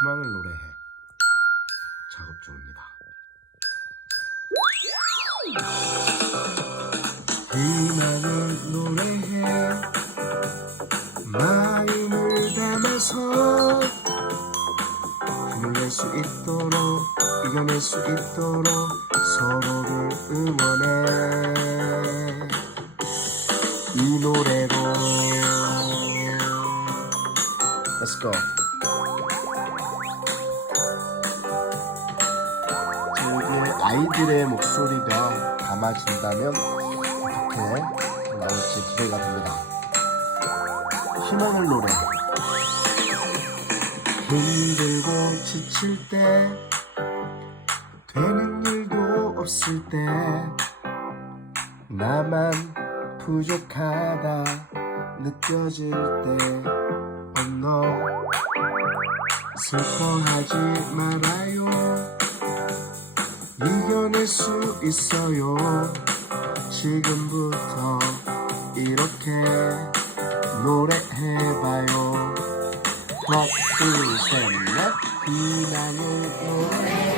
희망을 노래해. 작업 중입니다. 희망을 노래해. 마음을 담아서 힘을 낼수 있도록 이겨낼 수 있도록 서로를 응원해. 이 노래로. Let's go 아이들의 목소리가 담아진다면 어떻게 나올지 기대가 됩니다. 희망을 노래. 힘들고 지칠 때 되는 일도 없을 때 나만 부족하다 느껴질 때 Oh no 슬퍼하지 말아요 이겨낼 수 있어요. 지금부터 이렇게 노래해봐요. 하나 둘셋넷 희망을 노래